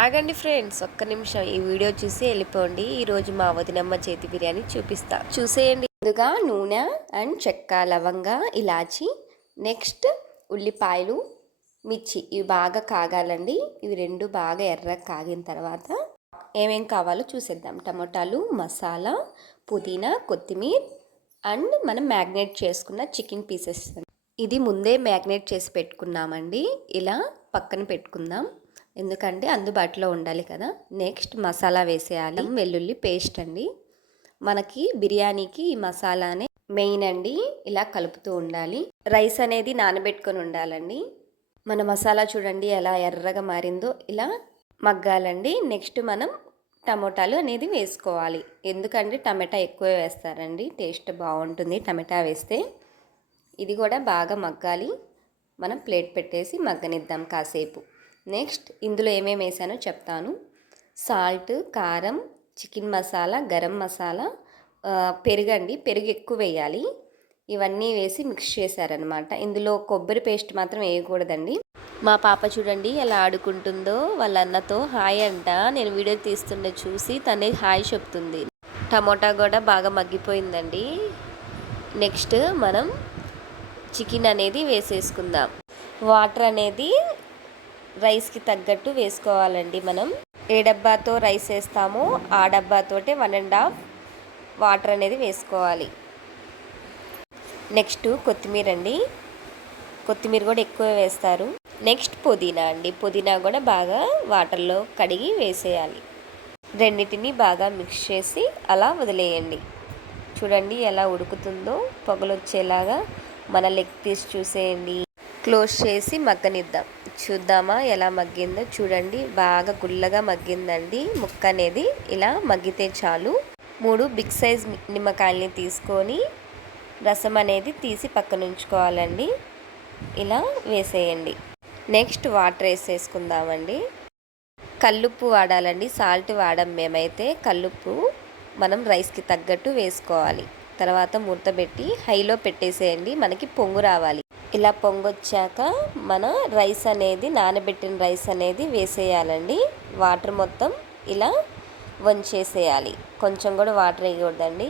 ఆగండి ఫ్రెండ్స్ ఒక్క నిమిషం. ఈ వీడియో చూసి వెళ్ళిపోండి. ఈరోజు మా వదినమ్మ చేతి బిర్యానీ చూపిస్తా. చూసేయండి. ముందుగా నూనె అండ్ చెక్క లవంగ ఇలాచి నెక్స్ట్ ఉల్లిపాయలు మిర్చి. ఇవి బాగా కాగాలండి. ఇవి రెండు బాగా ఎర్రగా కాగిన తర్వాత ఏమేం కావాలో చూసేద్దాం. టమోటాలు మసాలా పుదీనా కొత్తిమీర అండ్ మనం మ్యాగ్నేట్ చేసుకున్న చికెన్ పీసెస్. ఇది ముందే మ్యాగ్నేట్ చేసి పెట్టుకున్నామండి. ఇలా పక్కన పెట్టుకుందాం. ఎందుకంటే అందుబాటులో ఉండాలి కదా. నెక్స్ట్ మసాలా వేసేయాలి. వెల్లుల్లి పేస్ట్ అండి. మనకి బిర్యానీకి ఈ మసాలానే మెయిన్ అండి. ఇలా కలుపుతూ ఉండాలి. రైస్ అనేది నానబెట్టుకొని ఉండాలండి. మన మసాలా చూడండి ఎలా ఎర్రగా మారిందో ఇలా మగ్గాలండి. నెక్స్ట్ మనం టమోటాలు అనేది వేసుకోవాలి. ఎందుకంటే టమాటా ఎక్కువ వేస్తారండి. టేస్ట్ బాగుంటుంది టమాటా వేస్తే. ఇది కూడా బాగా మగ్గాలి. మనం ప్లేట్ పెట్టేసి మగ్గనిద్దాం కాసేపు. నెక్స్ట్ ఇందులో ఏమేమి వేసానో చెప్తాను. సాల్ట్ కారం చికెన్ మసాలా గరం మసాలా పెరుగండి పెరుగు ఎక్కువ వేయాలి. ఇవన్నీ వేసి మిక్స్ చేశారనమాట ఇందులో కొబ్బరి పేస్ట్ మాత్రం వేయకూడదండి. మా పాప చూడండి ఎలా ఆడుకుంటుందో వాళ్ళ అన్నతో హాయ్ అంట. నేను వీడియో తీస్తుండే చూసి తనే హాయ్ చెప్తుంది. టమోటా కూడా బాగా మగ్గిపోయిందండి. నెక్స్ట్ మనం చికెన్ అనేది వేసేసుకుందాం. వాటర్ అనేది రైస్కి తగ్గట్టు వేసుకోవాలండి మనం. ఏ డబ్బాతో రైస్ వేస్తామో ఆ డబ్బాతోటే వన్ అండ్ హాఫ్ వాటర్ అనేది వేసుకోవాలి. నెక్స్ట్ కొత్తిమీర అండి. కొత్తిమీర కూడా ఎక్కువ వేస్తారు. నెక్స్ట్ పుదీనా అండి. పుదీనా కూడా బాగా వాటర్లో కడిగి వేసేయాలి. రెండింటిని బాగా మిక్స్ చేసి అలా వదిలేయండి. చూడండి ఎలా ఉడుకుతుందో. పొగలు వచ్చేలాగా మన లెగ్ పీస్ చూసేయండి. క్లోజ్ చేసి మగ్గనిద్దాం. చూద్దామా ఎలా మగ్గిందో? చూడండి బాగా గుల్లగా మగ్గిందండి. ముక్క అనేది ఇలా మగ్గితే చాలు. మూడు బిగ్ సైజ్ నిమ్మకాయల్ని తీసుకొని రసం అనేది తీసి పక్కన ఉంచుకోవాలండి ఇలా వేసేయండి. నెక్స్ట్ వాటర్ వేసేసుకుందామండి. కల్లుప్పు వాడాలండి. సాల్ట్ వాడం మేమైతే కల్లుప్పు మనం రైస్కి తగ్గట్టు వేసుకోవాలి. తర్వాత మూత పెట్టి హైలో పెట్టేసేయండి. మనకి పొంగు రావాలి. ఇలా పొంగొచ్చాక మన రైస్ అనేది నానబెట్టిన రైస్ అనేది వేసేయాలండి. వాటర్ మొత్తం ఇలా వంచేసేయాలి. కొంచెం కూడా వాటర్ వేయకూడదండి.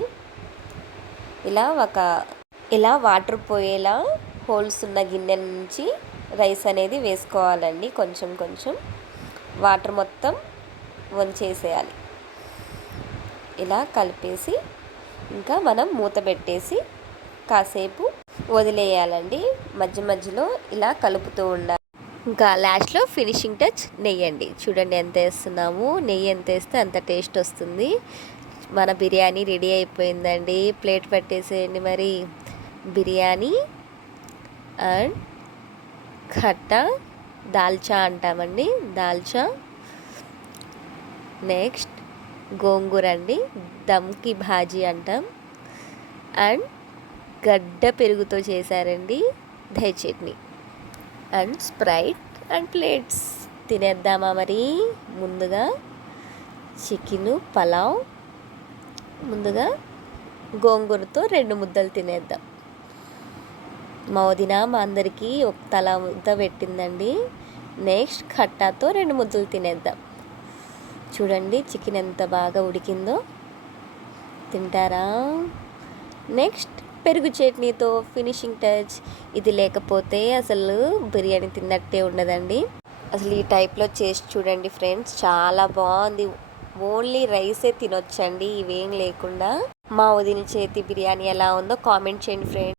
ఇలా ఒక ఇలా వాటర్ పోయేలా హోల్స్ ఉన్న గిన్నె నుంచి రైస్ అనేది వేసుకోవాలండి. కొంచెం కొంచెం వాటర్ మొత్తం వంచేసేయాలి. ఇలా కలిపేసి ఇంకా మనం మూత పెట్టేసి కాసేపు వదిలేయాలండి. మధ్య మధ్యలో ఇలా కలుపుతూ ఉండాలి. ఇంకా లాస్ట్లో ఫినిషింగ్ టచ్ నెయ్యి అండి చూడండి ఎంత వేస్తున్నాము. నెయ్యి ఎంత వేస్తే అంత టేస్ట్ వస్తుంది. మన బిర్యానీ రెడీ అయిపోయిందండి. ప్లేట్ పట్టేసేయండి మరి. బిర్యానీ అండ్ ఖట్టా దాల్చా అంటామండి. దాల్చా. నెక్స్ట్ గోంగూర అండి. దమ్కి భాజీ అంటాం. అండ్ గడ్డ పెరుగుతో చేశారండి dahi chutney. And sprite and plates. తినేద్దామా మరి? ముందుగా చికెను పలావ్. ముందుగా గోంగూరతో రెండు ముద్దలు తినేద్దాం. మా వదిన మా అందరికీ ఒక తల ముద్ద పెట్టిందండి. నెక్స్ట్ ఖట్టాతో రెండు ముద్దలు తినేద్దాం. చూడండి చికెన్ ఎంత బాగా ఉడికిందో. తింటారా? నెక్స్ట్ పెరుగు చట్నీతో ఫినిషింగ్ టచ్. ఇది లేకపోతే అసలు బిర్యానీ తిన్నట్టే ఉండదండి. అసలు ఈ టైప్లో చేసి చూడండి ఫ్రెండ్స్ చాలా బాగుంది. ఓన్లీ రైసే తినొచ్చండి ఇవేం లేకుండా. మా వదిన చేతి బిర్యానీ ఎలా ఉందో కామెంట్ చేయండి ఫ్రెండ్స్